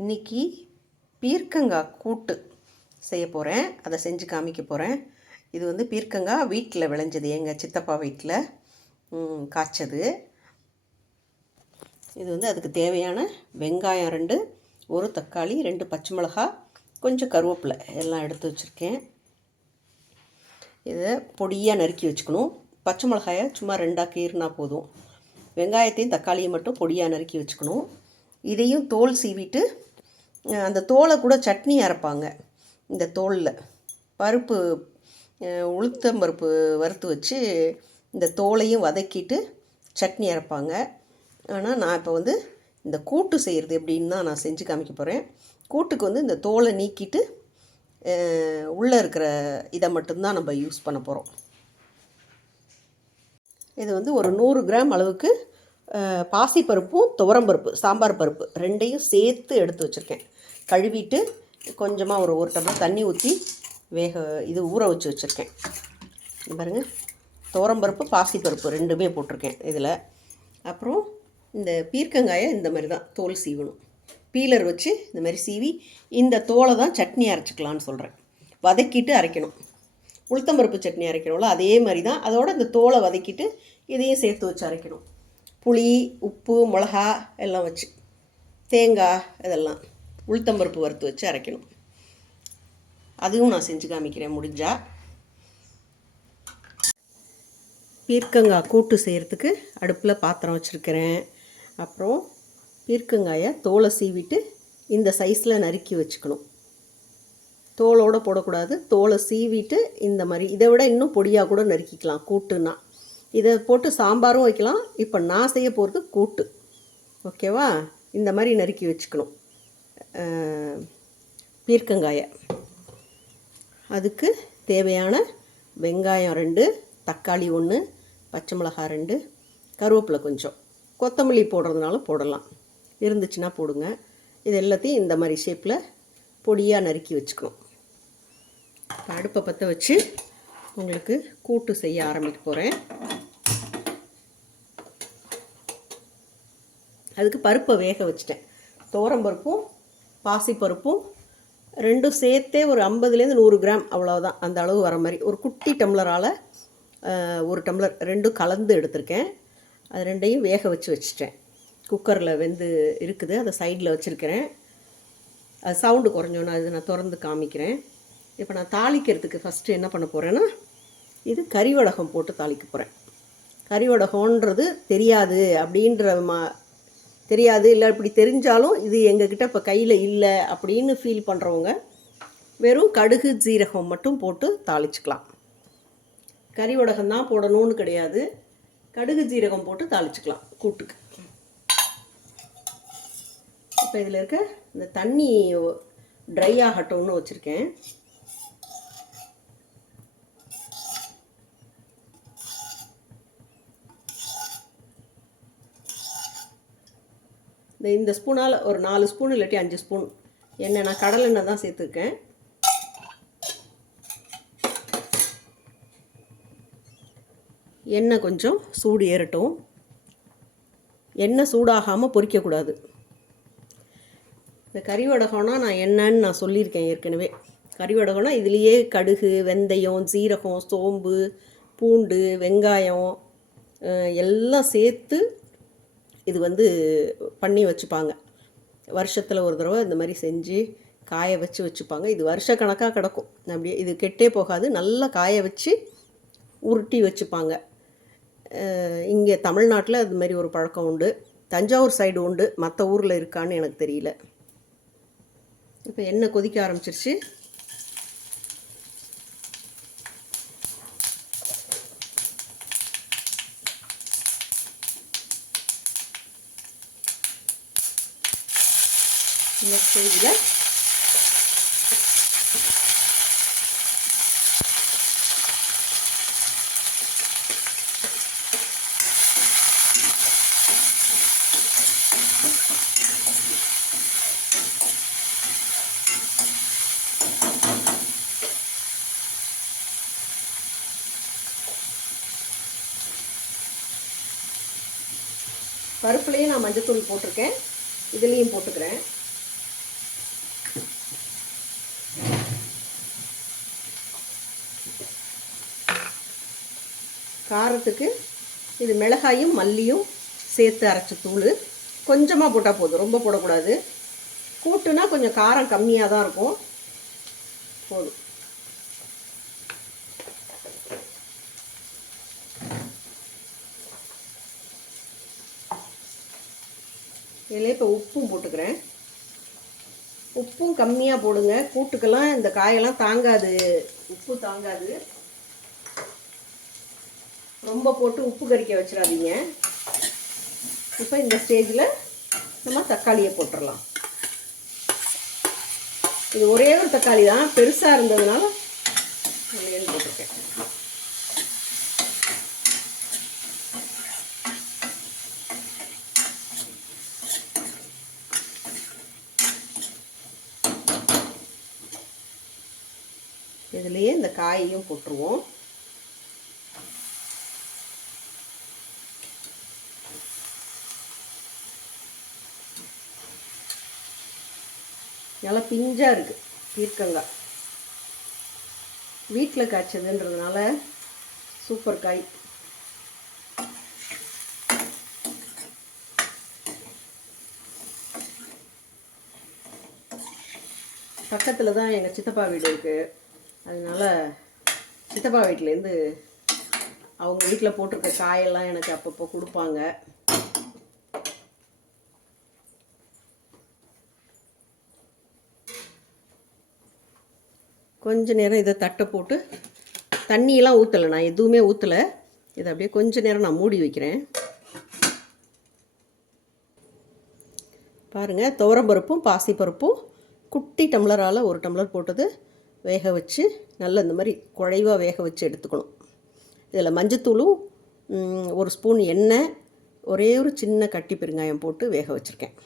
இன்னைக்கு பீர்க்கங்காய் கூட்டு செய்ய போகிறேன் அதை செஞ்சு காமிக்க போகிறேன் இது வந்து பீர்க்கங்காய் வீட்டில் விளைஞ்சது. எங்கள் சித்தப்பா வீட்டில் காய்ச்சது. இது வந்து அதுக்கு தேவையான வெங்காயம் ரெண்டு ஒரு தக்காளி ரெண்டு பச்சை மிளகாய் கொஞ்சம் கருவேப்பிலை எல்லாம் எடுத்து வச்சுருக்கேன். இதை பொடியாக நறுக்கி வச்சுக்கணும். பச்சை மிளகாயை சும்மா ரெண்டாக கீறினா போதும். வெங்காயத்தையும் தக்காளியை மட்டும் பொடியாக நறுக்கி வச்சுக்கணும். இதையும் தோல் சீவிட்டு அந்த தோலை கூட சட்னி அரைப்பாங்க. இந்த தோலில். பருப்பு உளுத்தம் பருப்பு வறுத்து வச்சு இந்த தோலையும் வதக்கிட்டு சட்னி அரைப்பாங்க. ஆனால் நான் இப்போ வந்து இந்த கூட்டு செய்கிறது எப்படின்னு தான் நான் செஞ்சு காமிக்க போகிறேன் கூட்டுக்கு வந்து இந்த தோலை நீக்கிட்டு உள்ளே இருக்கிற இதை மட்டும்தான் நம்ம யூஸ் பண்ண போகிறோம் இது வந்து ஒரு நூறு கிராம் அளவுக்கு பாசிப்பருப்பும் துவரம்பருப்பு சாம்பார் பருப்பு ரெண்டையும் சேர்த்து எடுத்து வச்சுருக்கேன். கழுவிட்டு கொஞ்சமாக ஒரு ஒரு டம்ளர் தண்ணி ஊற்றி வேக இது ஊற வச்சு வச்சுருக்கேன். பாருங்கள் துவரம்பருப்பு பாசிப்பருப்பு ரெண்டுமே போட்டிருக்கேன் இதில். அப்புறம் இந்த பீர்க்கங்காயை இந்த மாதிரி தான் தோல் சீவணும். பீலர் வச்சு இந்த மாதிரி சீவி இந்த தோலை தான் சட்னி அரைச்சிக்கலான்னு சொல்கிறேன் வதக்கிட்டு அரைக்கணும். உளுத்தம்பருப்பு சட்னி அரைக்கணும்ல அதே மாதிரி தான். அதோட இந்த தோலை வதக்கிட்டு இதையும் சேர்த்து வச்சு அரைக்கணும். புளி உப்பு மிளகா எல்லாம் வச்சு தேங்காய் இதெல்லாம் உளுத்தம்பருப்பு வறுத்து வச்சு அரைக்கணும். அதுவும் நான் செஞ்சு காமிக்கிறேன் முடிஞ்சா. பீர்க்கங்காய் கூட்டு செய்கிறதுக்கு அடுப்பில் பாத்திரம் வச்சுருக்கிறேன். அப்புறம் பீர்க்கங்காயை தோலை சீவிட்டு இந்த சைஸில் நறுக்கி வச்சுக்கணும். தோலோடு போடக்கூடாது. தோலை சீவிட்டு இந்த மாதிரி இதை விட இன்னும் பொடியாக கூட நறுக்கிக்கலாம் கூட்டுன்னா. இதை போட்டு சாம்பாரும் வைக்கலாம். இப்போ நான் செய்ய போகிறது கூட்டு. ஓகேவா இந்த மாதிரி நறுக்கி வச்சுக்கணும். பீர்க்கங்காயை. அதுக்கு தேவையான வெங்காயம் ரெண்டு தக்காளி ஒன்று பச்சை மிளகாய் ரெண்டு கருவேப்பிலை கொஞ்சம். கொத்தமல்லி போடுறதுனாலும் போடலாம். இருந்துச்சுன்னா போடுங்க. இது எல்லாத்தையும் இந்த மாதிரி ஷேப்பில் பொடியாக நறுக்கி வச்சுக்கணும். அடுப்பை பற்ற வச்சு உங்களுக்கு கூட்டு செய்ய ஆரம்பிக்க போகிறேன் அதுக்கு பருப்பை வேக வச்சுட்டேன். பருப்பும் பாசிப்பருப்பும் ரெண்டும் சேர்த்தே ஒரு ஐம்பதுலேருந்து நூறு கிராம் அவ்வளோதான் அந்த அளவு வர மாதிரி. ஒரு குட்டி டம்ளரால் ஒரு டம்ளர் ரெண்டும் கலந்து எடுத்திருக்கேன். அது ரெண்டையும் வேக வச்சு வச்சுட்டேன். குக்கரில் வெந்து இருக்குது. அதை சைடில் வச்சுருக்கிறேன். அது சவுண்டு குறைஞ்சோன்னு அது நான் திறந்து காமிக்கிறேன். இப்போ நான் தாளிக்கிறதுக்கு ஃபஸ்ட்டு என்ன பண்ண போகிறேன்னா இது கறிவடகம் போட்டு தாளிக்க போகிறேன் கறிவடகம்ன்றது தெரியாது அப்படின்ற மா தெரியாது இல்லை இப்படி தெரிஞ்சாலும் இது எங்ககிட்ட இப்போ கையில் இல்லை அப்படின்னு ஃபீல் பண்ணுறவங்க வெறும் கடுகு ஜீரகம் மட்டும் போட்டு தாளிச்சுக்கலாம். கறிவடகம் தான் போடணும்னு கிடையாது. கடுகு ஜீரகம் போட்டு தாளிச்சுக்கலாம் கூட்டுக்கு. இப்போ இதில் இருக்க இந்த தண்ணி ட்ரை ஆகட்டும்னு வச்சுருக்கேன். இந்த இந்த ஸ்பூனால் ஒரு நாலு ஸ்பூன் இல்லாட்டி அஞ்சு ஸ்பூன் எண்ணெய். நான் கடலெண்ணெய் தான் சேர்த்துருக்கேன். எண்ணெய் கொஞ்சம் சூடு ஏறட்டும். எண்ணெய் சூடாகாமல் பொரிக்கக்கூடாது. இந்த கறி வடகம்னா நான் என்னன்னு நான் சொல்லியிருக்கேன் ஏற்கனவே. கறி வடகம்னா இதுலேயே கடுகு வெந்தயம் சீரகம் சோம்பு பூண்டு வெங்காயம் எல்லாம் சேர்த்து இது வந்து பண்ணி வச்சுப்பாங்க. வருஷத்தில் ஒரு தடவை இந்த மாதிரி செஞ்சு காய வச்சு வச்சுப்பாங்க. இது வருஷ கணக்காக கிடக்கும். அப்படியே இது கெட்டே போகாது. நல்லா காய வச்சு உருட்டி வச்சுப்பாங்க. இங்கே தமிழ்நாட்டில் அது மாதிரி ஒரு பழக்கம் உண்டு. தஞ்சாவூர் சைடு உண்டு. மற்ற ஊரில் இருக்கான்னு எனக்கு தெரியல. இப்போ எண்ணெய் கொதிக்க ஆரம்பிச்சிருச்சு. இந்த ஸ்டேஜில் பருப்புலேயும் நான் மஞ்சத்தூள் போட்டிருக்கேன். இதுலேயும் போட்டுக்கிறேன். காரத்துக்கு இது மிளகாயும் மல்லியும் சேர்த்து அரைச்ச தூள். கொஞ்சமாக போட்டால் போதும். ரொம்ப போடக்கூடாது. கூட்டுனா கொஞ்சம் காரம் கம்மியாக தான் இருக்கும். போதும். இதில் இப்போ உப்பும் போட்டுக்கிறேன். உப்பும் கம்மியாக போடுங்க. கூட்டுக்கெல்லாம் இந்த காயெல்லாம் தாங்காது. உப்பு தாங்காது. ரொம்ப போட்டு உப்பு கறிக்க வச்சிடாதீங்க. இப்போ இந்த ஸ்டேஜில் நம்ம தக்காளியை போட்டுடலாம் இது ஒரே ஒரு தக்காளி தான். பெருசாக இருந்ததுனால போட்டிருக்கேன். இதுலேயே இந்த காயையும் போட்டுருவோம். நல்லா பிஞ்சாக இருக்குது பீர்க்கங்காய் வீட்டில் காய்ச்சதுன்றதுனால சூப்பர் காய். பக்கத்தில் தான் எங்கள் சித்தப்பா வீடு இருக்குது அதனால் சித்தப்பா வீட்டிலேருந்து அவங்க வீட்டில் போட்டிருக்க காயெல்லாம் எனக்கு அப்பப்போ கொடுப்பாங்க. கொஞ்ச நேரம் இதை தட்டை போட்டு தண்ணியெல்லாம் ஊற்றலை நான் எதுவுமே ஊற்றலை இதை அப்படியே கொஞ்ச நேரம் நான் மூடி வைக்கிறேன். பாருங்கள் துவரம்பருப்பும் பாசிப்பருப்பும் குட்டி டம்ளரால் ஒரு டம்ளர் போட்டது வேக வச்சு நல்ல இந்த மாதிரி குழைவாக வேக வச்சு எடுத்துக்கணும். இதில் மஞ்சத்தூளும் ஒரு ஸ்பூன் எண்ணெய் ஒரே ஒரு சின்ன கட்டி பெருங்காயம் போட்டு வேக வச்சுருக்கேன்.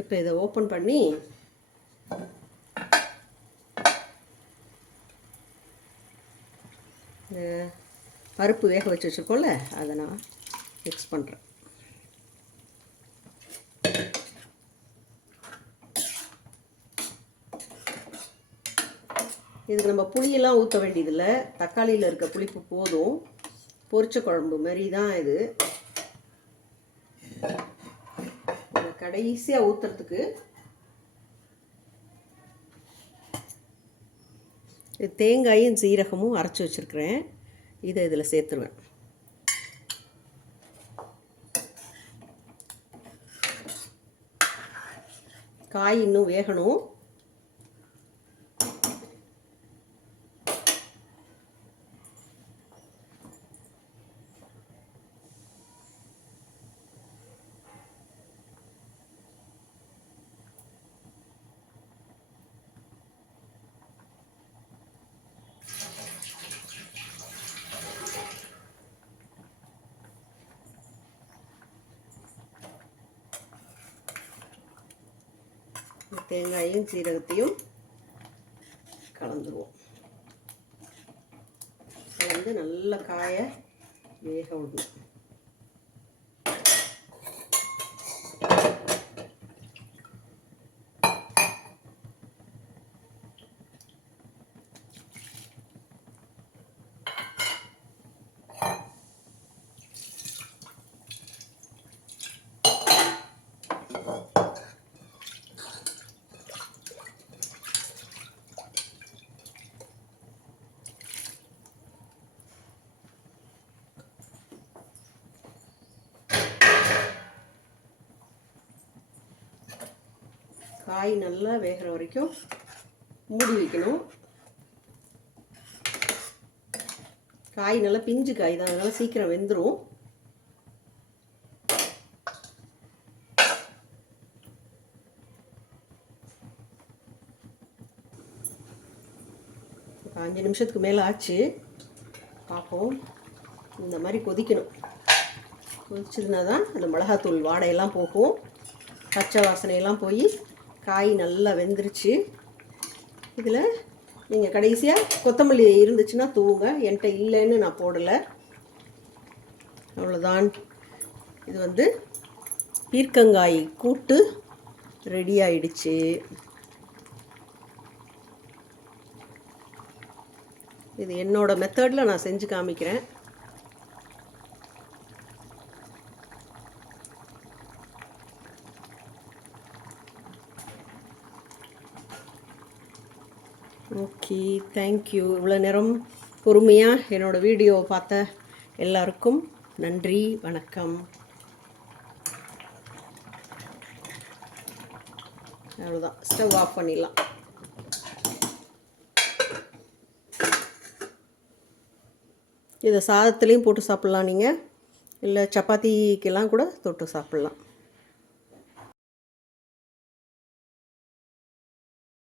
இப்போ இதை ஓப்பன் பண்ணி இந்த பருப்பு வேக வச்சு வச்சுருக்கோம்ல அதை நான் மிக்ஸ் பண்ணுறேன் இதுக்கு நம்ம புளியெல்லாம் ஊற்ற வேண்டியதில்லை. தக்காளியில் இருக்க புளிப்பு போதும். பொரிச்ச குழம்பு மாதிரி தான் இது. கடைசியாக ஊற்றுறதுக்கு தேங்காயும் சீரகமும் அரைச்சி வச்சுருக்கிறேன். இதை இதில் சேர்த்துருவேன். காய் இன்னும் வேகணும். தேங்காயும் சீரகத்தையும் கலந்துருவோம். கலந்து நல்ல காய வேக விடணும். காய் நல்லா வேகிற வரைக்கும் மூடி வைக்கணும். காய் நல்லா பிஞ்சு காய் தான். அதனால் சீக்கிரம் வெந்துடும் அஞ்சு நிமிஷத்துக்கு மேலே ஆச்சு. பார்ப்போம் இந்த மாதிரி கொதிக்கணும். கொதிச்சதுனா தான் அந்த மிளகாத்தூள் வாடையெல்லாம் போகும். பச்சை வாசனையெல்லாம் போய் காய் நல்லா வெந்துருச்சு. இதில் நீங்கள் கடைசியாக கொத்தமல்லி இருந்துச்சுன்னா தூவுங்க. என்கிட்ட இல்லைன்னு நான் போடலை. அவ்வளோதான் இது வந்து பீர்க்கங்காய் கூட்டு ரெடி ஆயிடுச்சு. இது என்னோடய மெத்தடில் நான் செஞ்சு காமிக்கிறேன். ஓகே தேங்க்யூ இவ்வளோ நேரம் பொறுமையாக என்னோடய வீடியோவை பார்த்த எல்லாருக்கும் நன்றி வணக்கம். அவ்வளோதான் ஸ்டவ் ஆஃப் பண்ணிடலாம். இதை சாதத்துலேயும் போட்டு சாப்பிட்லாம் நீங்கள் இல்லை சப்பாத்திக்கெல்லாம் கூட தொட்டு சாப்பிட்லாம்.